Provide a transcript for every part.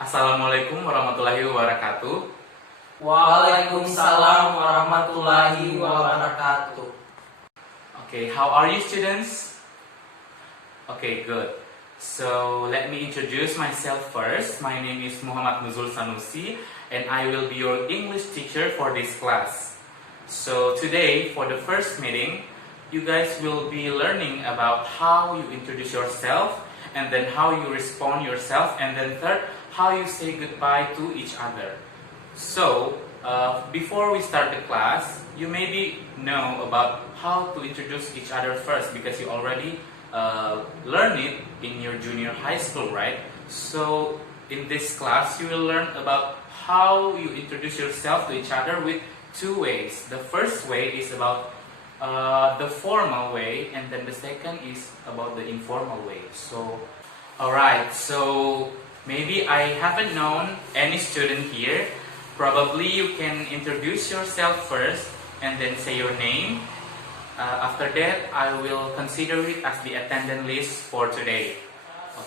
Assalamualaikum warahmatullahi wabarakatuh. Waalaikumsalam warahmatullahi wabarakatuh. Okay, how are you students? Okay, good. So let me introduce myself first. My name is Muhammad Nuzul Sanusi and I will be your English teacher for this class. So today for the first meeting, you guys will be learning about how you introduce yourself, and then how you respond yourself, and then third, how you say goodbye to each other. So, before we start the class, you maybe know about how to introduce each other first because you already learned it in your junior high school, right? So, in this class, you will learn about how you introduce yourself to each other with two ways. The first way is about the formal way, and then the second is about the informal way. So, alright, so maybe I haven't known any student here. Probably you can introduce yourself first and then say your name. After that, I will consider it as the attendance list for today.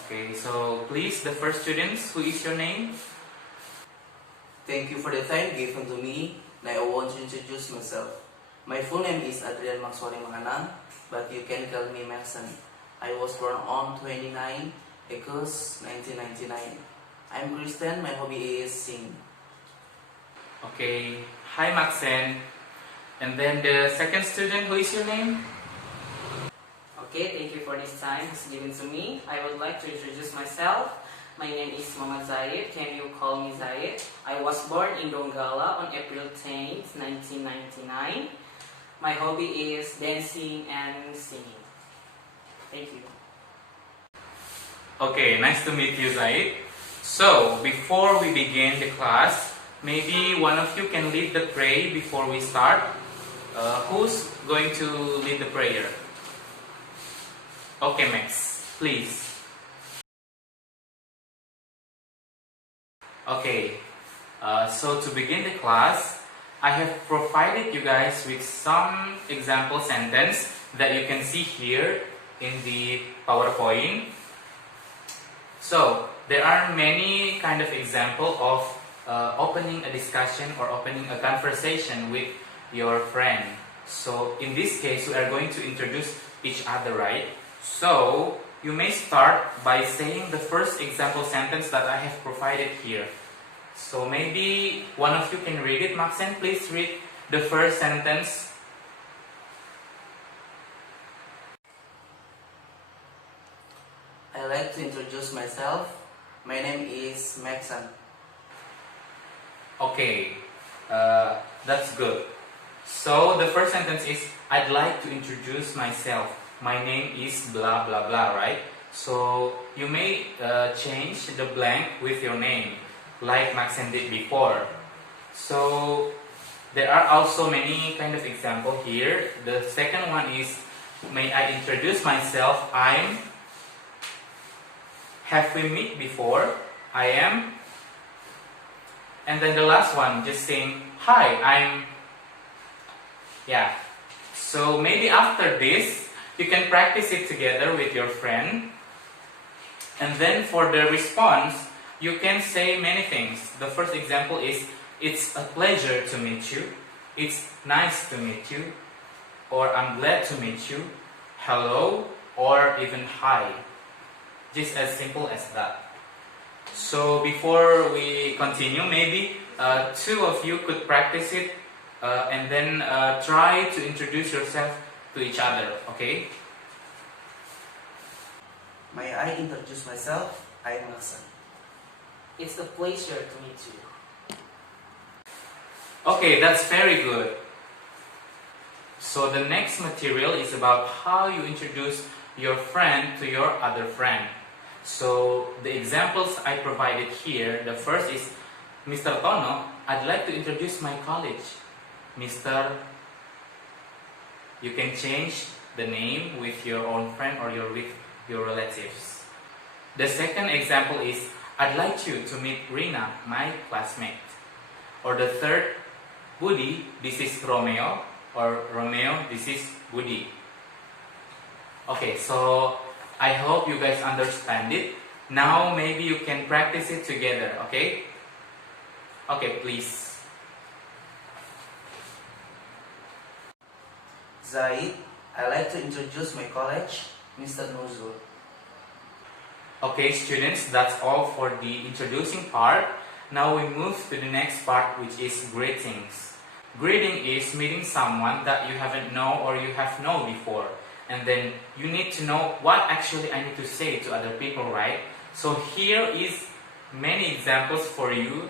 Okay, so please, the first students, who is your name? Thank you for the time given to me. Now I want to introduce myself. My full name is Adrian Maxwari Manganang, but you can call me Maxon. I was born on 29 August 1999. I'm Christian. My hobby is singing. Okay, hi Maxen. And then the second student, who is your name? Okay, thank you for this time given to me. I would like to introduce myself. My name is Muhammad Zaid. Can you call me Zaid? I was born in Donggala on April 10th, 1999. My hobby is dancing and singing. Thank you. Okay, nice to meet you, Zaid. So, before we begin the class, maybe one of you can lead the prayer before we start. Who's going to lead the prayer? Okay, Max, please. Okay, so to begin the class, I have provided you guys with some example sentence that you can see here in the PowerPoint. So, there are many kind of example of opening a discussion or opening a conversation with your friend. So, in this case, we are going to introduce each other, right? So, you may start by saying the first example sentence that I have provided here. So, maybe one of you can read it. Maxen, please read the first sentence. I like to introduce myself. My name is Maxon. Okay, that's good. So the first sentence is, I'd like to introduce myself. My name is blah blah blah, right? So you may change the blank with your name, like Maxen did before. So there are also many kind of example here. The second one is, may I introduce myself? Have we met before? I am. And then the last one, just saying, hi, I'm. Yeah. So maybe after this, you can practice it together with your friend. And then for the response, you can say many things. The first example is, it's a pleasure to meet you. It's nice to meet you. Or I'm glad to meet you. Hello, or even hi. Just as simple as that. So before we continue, maybe two of you could practice it and then try to introduce yourself to each other, okay? May I introduce myself? I'm Maxon. It's a pleasure to meet you. Okay, that's very good. So the next material is about how you introduce your friend to your other friend. So the examples I provided here, the first is, Mr. Tono, I'd like to introduce my college. Mr. You can change the name with your own friend or with your relatives. The second example is, I'd like you to meet Rina, my classmate. Or the third, Budi, this is Romeo. Or Romeo, this is Budi. Okay, so I hope you guys understand it. Now maybe you can practice it together, okay? Okay, please. Zaid, I'd like to introduce my college, Mr. Nuzul. Okay, students, that's all for the introducing part. Now we move to the next part, which is greetings. Greeting is meeting someone that you haven't known or you have known before. And then you need to know what actually I need to say to other people, right? So here is many examples for you.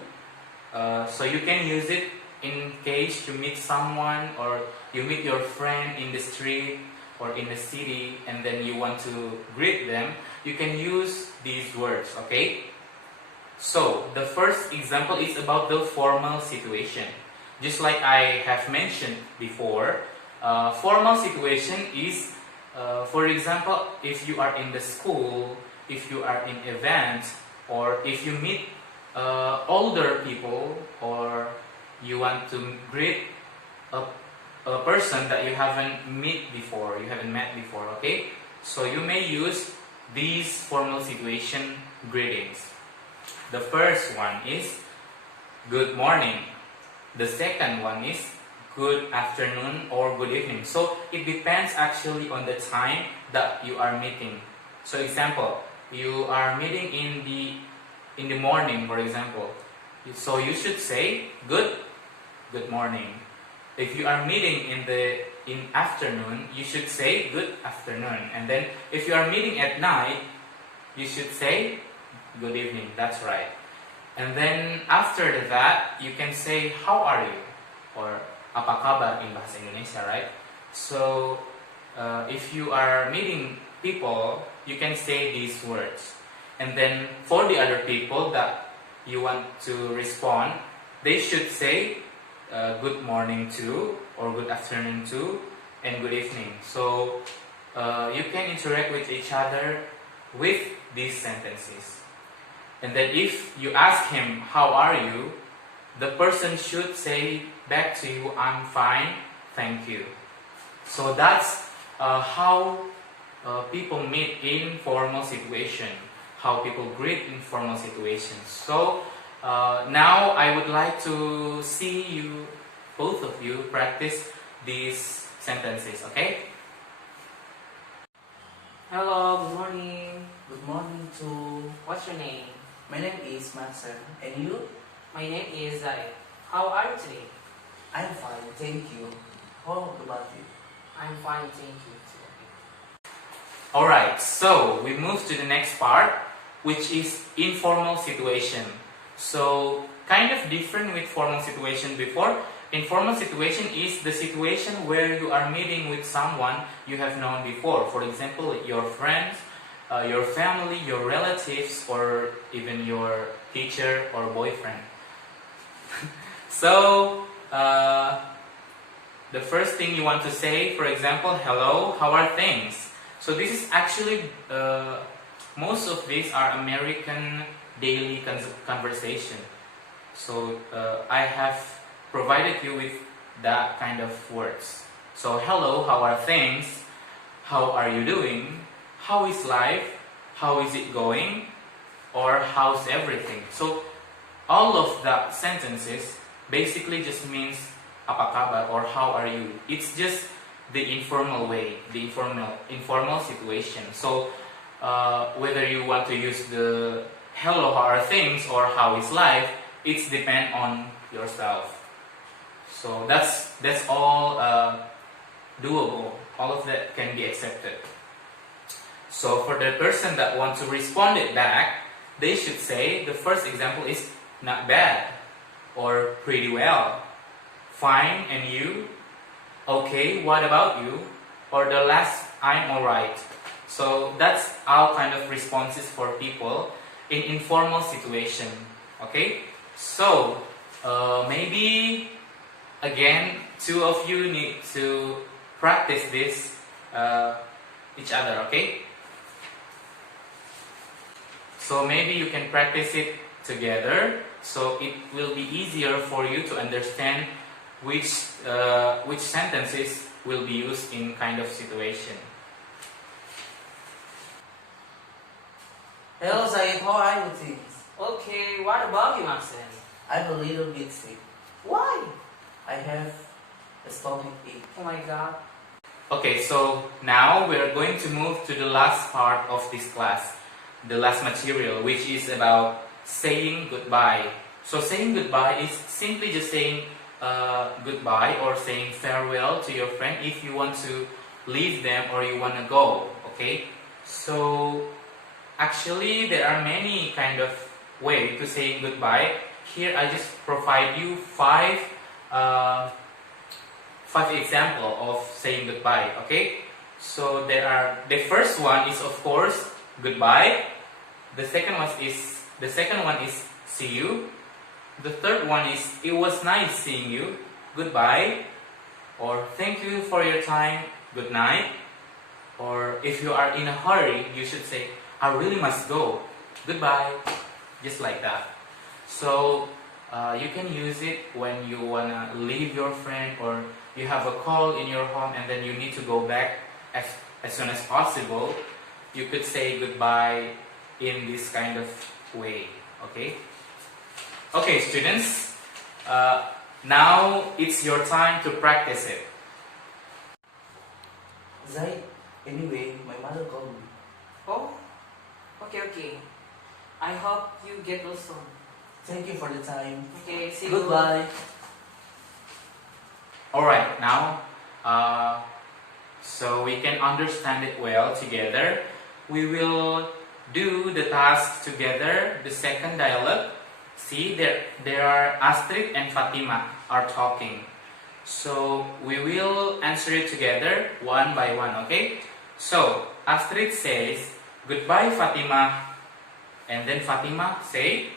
So you can use it in case you meet someone or you meet your friend in the street or in the city and then you want to greet them. You can use these words, okay? So the first example is about the formal situation. Just like I have mentioned before, formal situation is, for example, if you are in the school, if you are in events, or if you meet older people, or you want to greet a person that you haven't met before, okay? So you may use these formal situation greetings. The first one is good morning. The second one is good afternoon or good evening. So it depends actually on the time that you are meeting. So example, you are meeting in the morning, for example. So you should say good morning. If you are meeting in afternoon, you should say good afternoon. And then if you are meeting at night, you should say good evening. That's right. And then after that, you can say how are you or apa kabar in bahasa Indonesia, right? So if you are meeting people, you can say these words. And then for the other people that you want to respond, they should say good morning too, or good afternoon too, and good evening. So you can interact with each other with these sentences. And then if you ask him, how are you? The person should say back to you, I'm fine, thank you. So that's how people meet in formal situation, how people greet in formal situations. So now I would like to see you, both of you, practice these sentences, okay? Hello, good morning. Good morning to... What's your name? My name is Matson. And you? My name is Zaid. How are you today? I'm fine, thank you. How about you? I'm fine, thank you too. Alright, so we move to the next part, which is informal situation. So kind of different with formal situation before. Informal situation is the situation where you are meeting with someone you have known before. For example, your friends, your family, your relatives, or even your teacher or boyfriend. So the first thing you want to say, for example, hello, how are things? So this is actually, most of these are American daily conversation. So I have provided you with that kind of words. So hello, how are things? How are you doing? How is life? How is it going? Or how's everything? So all of that sentences basically just means apa kabar or how are you. It's just the informal way, the informal situation. So whether you want to use the hello, how are things or how is life, it's depend on yourself. So that's all doable. All of that can be accepted. So for the person that wants to respond it back, they should say the first example is not bad or pretty well, fine, and you? Okay, what about you? Or the last, I'm alright. So that's all kind of responses for people in informal situation. Okay, so maybe again, two of you need to practice this each other. Okay. So maybe you can practice it together, so it will be easier for you to understand which sentences will be used in kind of situation. Hello, Zaid. How are you things? Okay, what about you, Maxen? I'm a little bit sick. Why? I have a stomach ache. Oh my god. Okay, so now we are going to move to the last part of this class, the last material, which is about saying goodbye. So saying goodbye is simply just saying goodbye or saying farewell to your friend if you want to leave them or you want to go. Okay, so actually there are many kind of way to saying goodbye. Here I just provide you five example of saying goodbye. Okay, so the first one is of course goodbye. The second one is see you. The third one is it was nice seeing you, goodbye. Or thank you for your time, good night. Or if you are in a hurry, you should say I really must go, goodbye, just like that. So you can use it when you wanna leave your friend or you have a call in your home and then you need to go back as soon as possible. You could say goodbye in this kind of way. Okay. Okay, students. Now it's your time to practice it. Zaid, anyway, my mother called me. Oh, okay. I hope you get well soon. Thank you for the time. Okay, see you. Goodbye. Alright, now, so we can understand it well together, we will do the task together, the second dialogue. See, there are Astrid and Fatima are talking. So we will answer it together one by one, okay? So Astrid says, goodbye Fatima. And then Fatima say,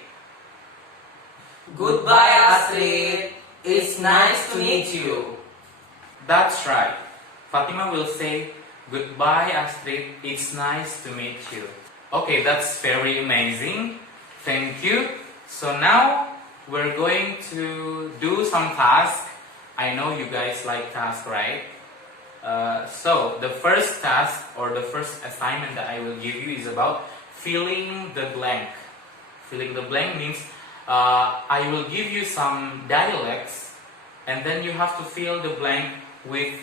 Goodbye, Astrid. It's nice to meet you. that's right. Fatima will say, goodbye Astrid, it's nice to meet you. Okay, that's very amazing. Thank you. So now we're going to do some tasks. I know you guys like tasks, right? So the first task or the first assignment that I will give you is about filling the blank. Filling the blank means I will give you some dialects and then you have to fill the blank with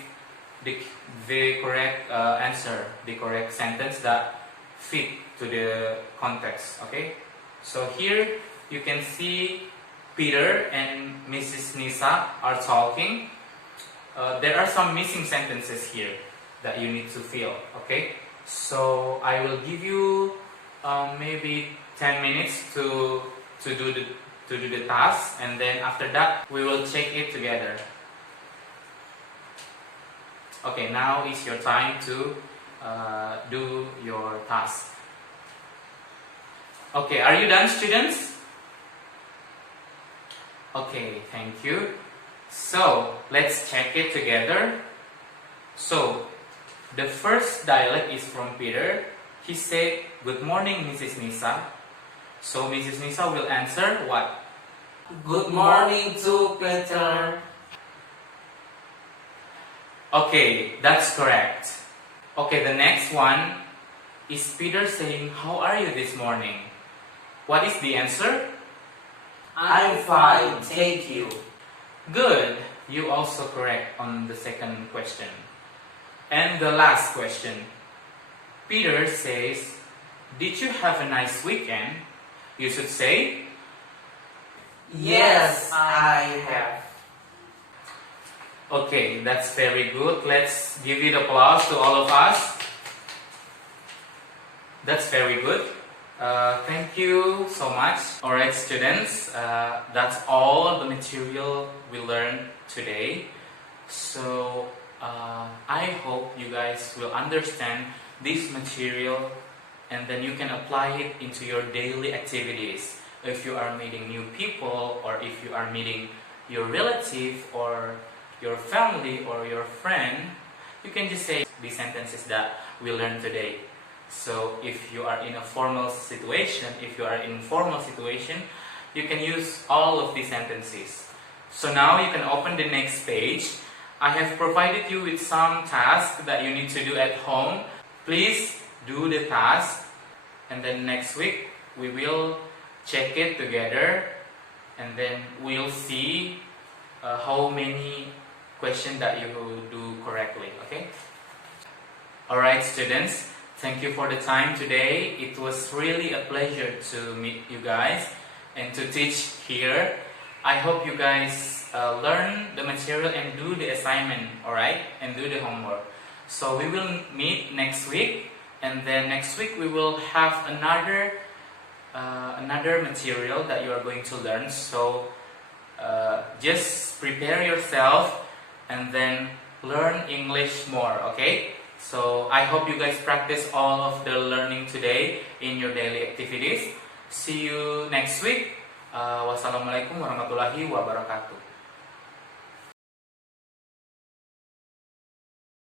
the correct answer, the correct sentence that fit to the context. Okay, so here you can see Peter and Mrs. Nisa are talking. There are some missing sentences here that you need to fill. Okay, so I will give you maybe 10 minutes to do the task, and then after that we will check it together. Okay, now is your time to do your task. Okay, are you done, students? Okay, thank you. So let's check it together. So the first dialect is from Peter. He said, "Good morning, Mrs. Nisa." So Mrs. Nisa will answer what? Good morning to Peter. Okay, that's correct. Okay, the next one is Peter saying, "How are you this morning?" What is the answer? I'm fine, thank you. Good. You also correct on the second question. And the last question. Peter says, "Did you have a nice weekend?" You should say, Yes, I have. okay, that's very good. Let's give it applause to all of us. That's very good. Thank you so much. Alright, students, that's all the material we learned today. So I hope you guys will understand this material and then you can apply it into your daily activities. If you are meeting new people, or if you are meeting your relative or your family or your friend, you can just say the sentences that we learned today. So if you are in a formal situation, if you are in informal situation, you can use all of these sentences. So now you can open the next page. I have provided you with some tasks that you need to do at home. Please do the task and then next week we will check it together, and then we'll see how many questions that you do correctly. Okay. Alright students, thank you for the time today. It was really a pleasure to meet you guys and to teach here. I hope you guys learn the material and do the assignment, alright, and do the homework. So we will meet next week, and then next week we will have another material that you are going to learn. So just prepare yourself and then learn English more, okay? So I hope you guys practice all of the learning today in your daily activities. See you next week. Wassalamualaikum warahmatullahi wabarakatuh.